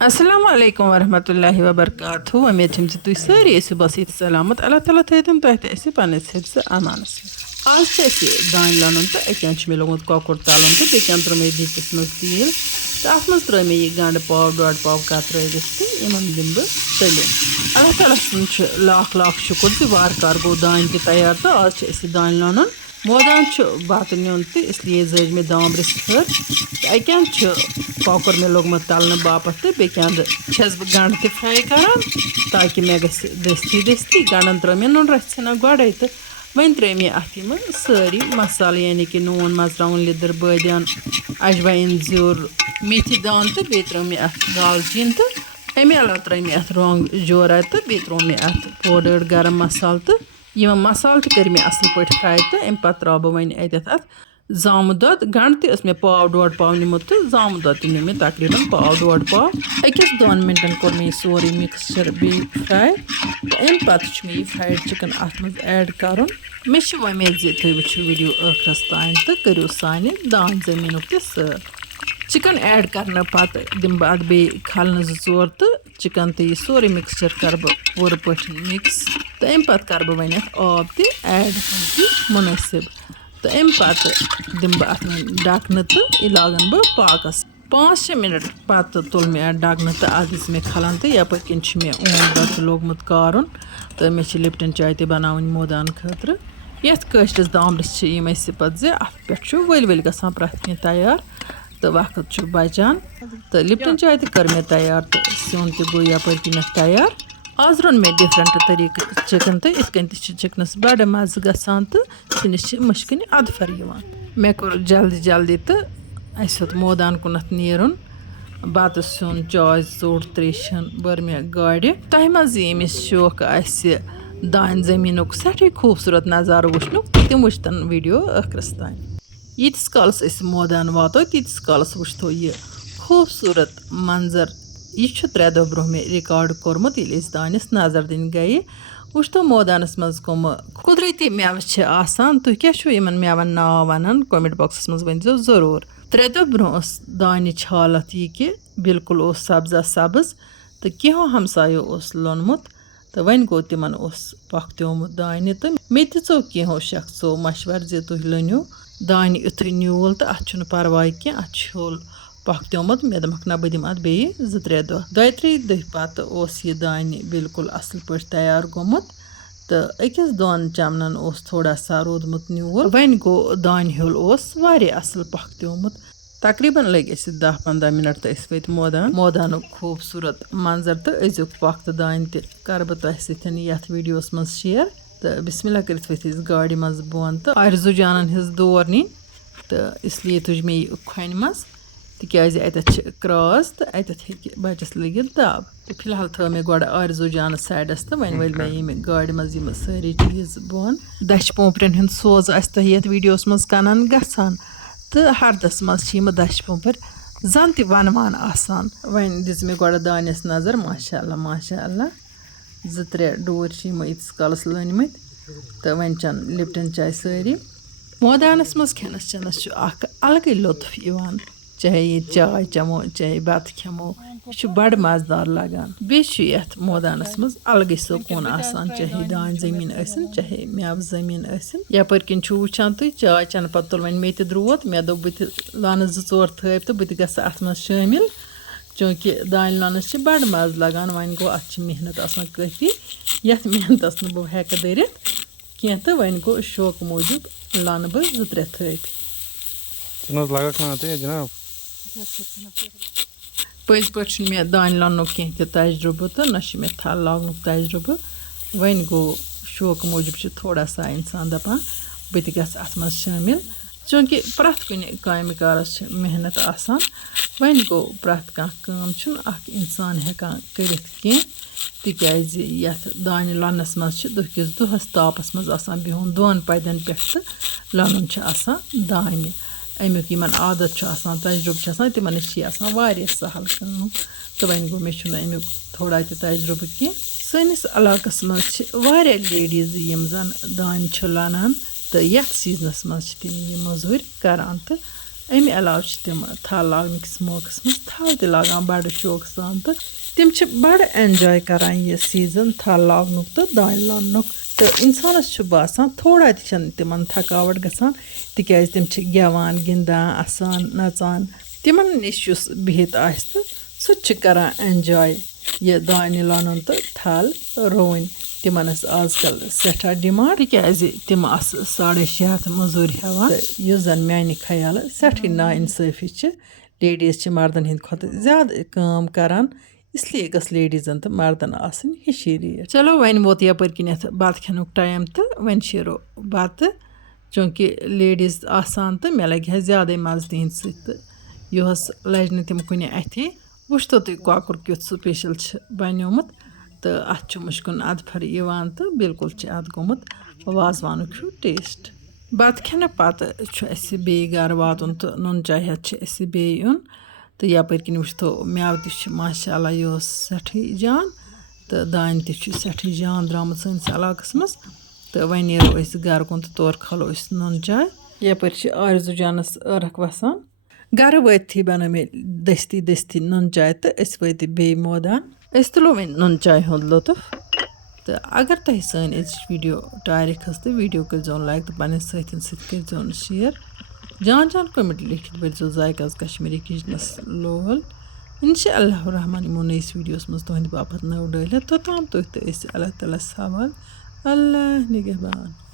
Assalamu alaikum warahmatullahi wabarakatuh. उम्मीद छम तुम सारी ऐसे बस सलामत अल्लाह ताला थन तुह ऐसे पन्नस हिफ्स अमानस आज दान लान तो अकान मे लोगुत कौकुर तलन तो बेकान त्रो मे दिकस मज तेल तो अत मज त्रो मे यह गंड पाव डोड पाव कतरत तो इन दिम बह तलिन अल्लाह ताला सुन लाख लाख शुक्र जो वार कार गो दान तक तैयार तो आज दान लान मोदान बत नुन तो इसलिए जज मे दामरस हर अकान कौकुर मे लोगमुत तलने बापत तो बेकान छस बह गंड त फ्राई करान ताकि मे दस्ती दस्ती गंडन त्रो मे नुन रचना गोड़े तो वन त्रे मे अत सारी मसाल यानी कि नून मरचांगन लिदर बादियान अजवाइन जोर मेथी दान तो बे त्रो मे अत दालचीन तो अमे अलाव त्रो मे अत रंग जोरा तो बे त्रो मे अत पाउडर गरम मसाल तो यम मसाल कर मे असल पे फ्राई तो अम पे त्रा बह वन अत जाम दो गंड तस मे पाव डोड पाव निमुत तो जाम दो नु मे तकरीबन पाव डोड पाव अकिस 2 मिनटन कोर मे सोरे मिक्सचर बे फ्राई तो अम पे मे फ्राइड चिकन अत मज ऐड कर मे उम्मीद तुम वो वीडियो आखरस तान तो करो सानि दान जमीन तो सर चिकन ऐड करने पत दिम बह अत बे खलन 2 तो चिकन तो यह सोरे मिक्सचर कर पूर पे मिक्स तो अम पे कर बह वन आब त ऐड मुनासिब तो अम पे दिम बह अत ढकन तो यह लागन बह पाकस 5-6 मिनट पत तुल मे ढकन तो अत मे खलन तो यप किन मे ओम बत लोगमुत कारन तो मे लिप्टन चाय ते बनावन मोदान खतर यथ कशरस दामरस पे अत पे वल वल गसान प्रत कह तैयार तो वक्त बचान तो लिप्टन चाय तो कर मे तैयार तो सोन तो गो यप किन तैयार आज रोन मे डिफरेंट तरीके चिकन तो इत चिकनस बड़ मज गसान तो तनिस मुश्किन अदफर मे कोर जल्दी जल्दी तो अस मोदान कुनत नीरुन बत सुन चाय जोड़ त्रेशन बर मे गाड़ तह मज यमिस शौक आस दान जमीन सठी खूबसूरत नज़ार वुचन तम वुचतन वीडियो आखरस तान यीतिस कालस मोदान वातो तीतिस कालस वुचतो यह खूबसूरत मंजर यह 3 दह ब्रोह मे रिकॉर्ड कोर्मुत ये दानस नजर दिन गई वुचतो मोदानस मज कम कुदरती मेव आसान तुह क्या इन मेवन नाव वन कमेंट बॉक्सस मज वनजो जरूर 3 दह ब्रोह दानिच हालत यह कि बिल्कुल सब्जा सब्ज तो कहो हमसायो लोनमुत तो वन गो तिमन पख्त्योमुत दानि तो मे दिचो कहो शख्सो मशवर जे तुह लनियो दानि युथु न्यूल तो अत परवाह कह अत होल पख्त्योमुत मे दमक ना बह दिम अत बे 2-3 दह 2-3 दह पत यह दानि बिल्कुल असल पे तैयार गोमुत तो अकिस 2 चमनन थोड़ा सा रोदमुत न्यूल वन गो दानि होल वारिया असल पख्त्योमुत तकरीबन लगे 10-15 मिनट तो वत मोदान खूबसूरत मंजर तो अजुक वक्त दान कर बह तुह सथ वीडियोस मज शेयर तो बिस्मिल्लाह कर वथिस गाड़ी मज बोन तो आरजू जानन हिज दौर नी तो इसलिए तुझ मे खन मज तिकाज अत क्रॉस तो अत बचस लगित दब तो फिलहाल थो मे गो आरजू जान साइडस तो वन वल मे गाड़ी मज सारी चीज बोन दश पोपरन हंद सोज तो ये वीडियोस मज कनान गसान तो हरदस मज दश पोपर जन त वनवान आसान वन दिस मे गो दानस नजर माशाअल्लाह माशाअल्लाह 2-3 डोर इतस कालस लनमत तो वन चन लिप्टन चाय सारी मोदानस मज खेनस चनस अलग लुत्फ इवान चाहे ये चाय चमो चाहे बत खेमो यह बड़ मजदार लगान बे मोदानस मज अलग सुकून आसान चाहे दान जमीन चाहे मेव जमीन यपर किन वुचान तुम चाय चन पे तुल वन मे द्रोत मे दोप बह लान 2-4 थप तो बह गस अत मज शामिल चूँकि दान लानस बड़ मज लगान वन गो अत मेहनत आसान काफी यथ मेहनतस न बह हेक दरित कह तो वन गो शौक मूजूब लान बह 2-3 थप पज पे मे दान लानुक कह तजुर्बे तो ना मे थल लागनुक तजुर्बे वन गो शौक मूजूब थोड़ा सा इंसान दपान बह गस अत मज शामिल चूँकि प्रत कुन काम कारस मेहनत आसान वन गो प्रत कम इंसान हेकान करित कह तिकाज यथ दान लानस मज दुहकिस दुहस तापस मज आसान बिहुन 2 पैदन पे लानुन आसान दान अमुक इन आदत तजुर्बे तिमन वारिया सहल काम तो वन गो मे अमुक थोड़ा तजुर्बे कह सनिस इलाकस मज लेडीज यम जन दान लानान तो यथ सीजनस मज तम यह मजूर करान तो اَمہِ علاوٕ چھِ تِم تھل لاگنہٕ کِس موقعس منٛز تھل تہِ لاگان بَڑٕ شوقہٕ سان تہٕ تِم چھِ بَڑٕ اٮ۪نجاے کَران یہِ سیٖزن تھل لاگنُک تہٕ دانہِ لوننُک تہٕ اِنسانَس چھُ باسان تھوڑا تہِ چھَنہٕ تِمن تھکاوٹ گژھان تِکیازِ تِم چھِ گٮ۪وان گِنٛدان اَسان نَژان تِمن نِش یُس بِہِتھ آسہِ تہٕ سُہ تہِ چھُ کَران اٮ۪نجاے یہِ دانہِ لونُن تہٕ تھل رُوٕنۍ تِمن ٲس آزکل سٮ۪ٹھاہ ڈِمانٛڈ تِکیازِ تِم آسہٕ 650 موٚزوٗرۍ ہٮ۪وان تہٕ یُس زن میانہِ خیالہٕ سٮ۪ٹھٕے نا اِنصٲفی چھِ لیڈیٖز چھِ مردن ہِنٛدِ کھۄتہٕ زیادٕ کٲم کران اِسلیے گٔژھ لیڈیٖزن تہٕ مردن آسٕنۍ ہِشی ریٹ چلو وۄنۍ ووت یپٲرۍ کِنٮ۪تھ بتہٕ کھٮ۪نُک ٹایم تہٕ وۄنۍ شیرو بتہٕ چوٗنٛکہِ لیڈیٖز آسان تہٕ مےٚ لگہِ ہا زیادَے مزٕ تِہنٛدِ سۭتۍ تہٕ یُہُس لجہِ نہٕ تِم کُنہِ اَتھے وٕچھتو تُہۍ کۄکُر کیُتھ سُپیشل چھِ بنیومُت تہٕ اَتھ چھُ مُشکُن اَدفر یِوان تہٕ بالکل چھِ اَتھ گوٚمُت وازوانُک ہیوٗ ٹیسٹ بتہٕ کھٮ۪نہٕ پتہٕ چھُ اَسہِ بیٚیہِ گرٕ واتُن تہٕ نُن چاے ہٮ۪تھ چھِ اَسہِ بیٚیہِ یُن تہٕ یپٲرۍ کِنۍ وٕچھتو مٮ۪وٕ تہِ چھِ ماشاء اللہ یہِ اوس سٮ۪ٹھٕے جان تہٕ دانہِ تہِ چھُ سٮ۪ٹھٕے جان درٛامُت سٲنِس علاقس منٛز تہٕ وۄنۍ نیرو أسۍ گرٕ کُن تہٕ تورٕ کھالو أسۍ نُن چاے یپٲرۍ چھِ آرزوٗ جانس ٲرکھ وسان گرٕ وٲتتھٕے بنٲو مےٚ دٔستی دٔستی نُن چاے تہٕ أسۍ وٲتۍ بیٚیہِ مٲدان أسۍ تُلو وۄنۍ نُن چاے ہُنٛد لُطف تہٕ اگر تۄہہِ سٲنۍ أزِچ ویٖڈیو ٹارِ کھٔژ تہٕ ویٖڈیو کٔرۍزیون لایک تہٕ پنٛنٮ۪ن سۭتٮ۪ن سۭتۍ کٔرۍزیون شِیَر جان جان کوٚمٮ۪نٛٹ لیکھِتھ بٔرۍزیو ذایقہٕ کشمیٖری کِچنَس لول اِنشاء اللہ الرحمٰن یِمو نٔیِس ویٖڈیوَس منٛز تُہنٛدِ باپتھ نٔو ڈٲلِتھ توٚتام تُہۍ تہٕ أسۍ اللہ تعالیٰ ہَس حوال اللہ نِگہبان